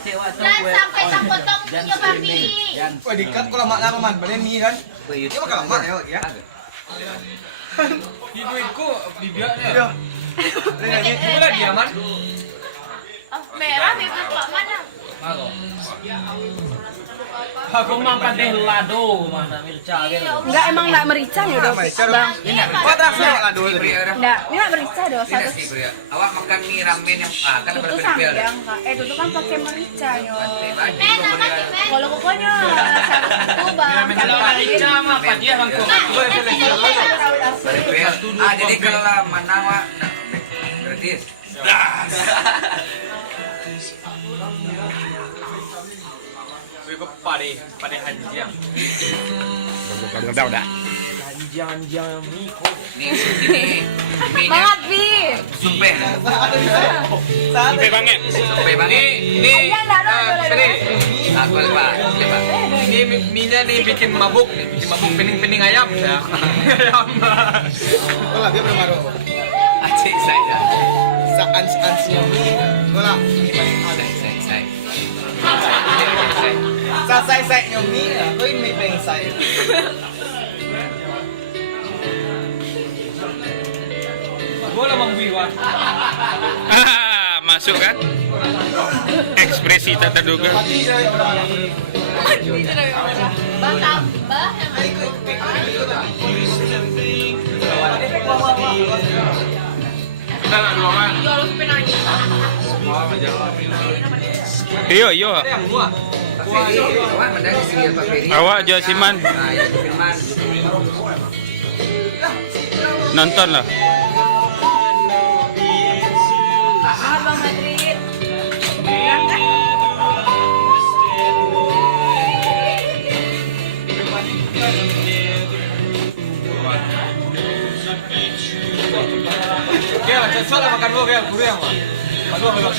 Dan sampai tak potong punya babi. Wah dikat kok lama-lama man, balen mie kan. Ini mah lama ya. Di duitku di dia Iya. nya. Gula dia man. Oh, merah itu Pak mana? Ako. Ako mampan deh lado mana mirca Enggak, emang enggak merica ya dong. Bang. Oh tak salah aduh. Enggak, ini enggak merica dong. Ini nasi pria. Awak makan mie ramen yang kan Itu tuh berbeda. samyang, Kak. Itu tuh kan pakai merica yo. Enak kan sih, Kalau pokoknya itu bang. Kalau merica mah apa dia bangku. Jadi kalau manawa gratis. Gue pada hanjang. Bukan udah. Hanjang miko. Nih ini mie-nya Banget, Bi. sumpah. Sampai banget. Sumpah banget. Nih. Iya, enggak ada. Ini. Aku lupa. Ini mie-nya nih bikin mabuk pening-pening ayam. Ayam. Kalau dia belum baru. Acik saya. Ans-ansnya mie. Kalau saya nyomi, aku ini pengen saya. Bola mangbiwa. Masuk kan? Ekspresi tak terduga. Tambah Kita nak dua man. Iyo. Yang dua. Wah, mending di sini Pak Ferry. Awak Josiman Nah, ya Firman. nonton lah. Bang Madrid. Gel, cocok lah makan gua gel, kurang mah. Aduh, makan gua.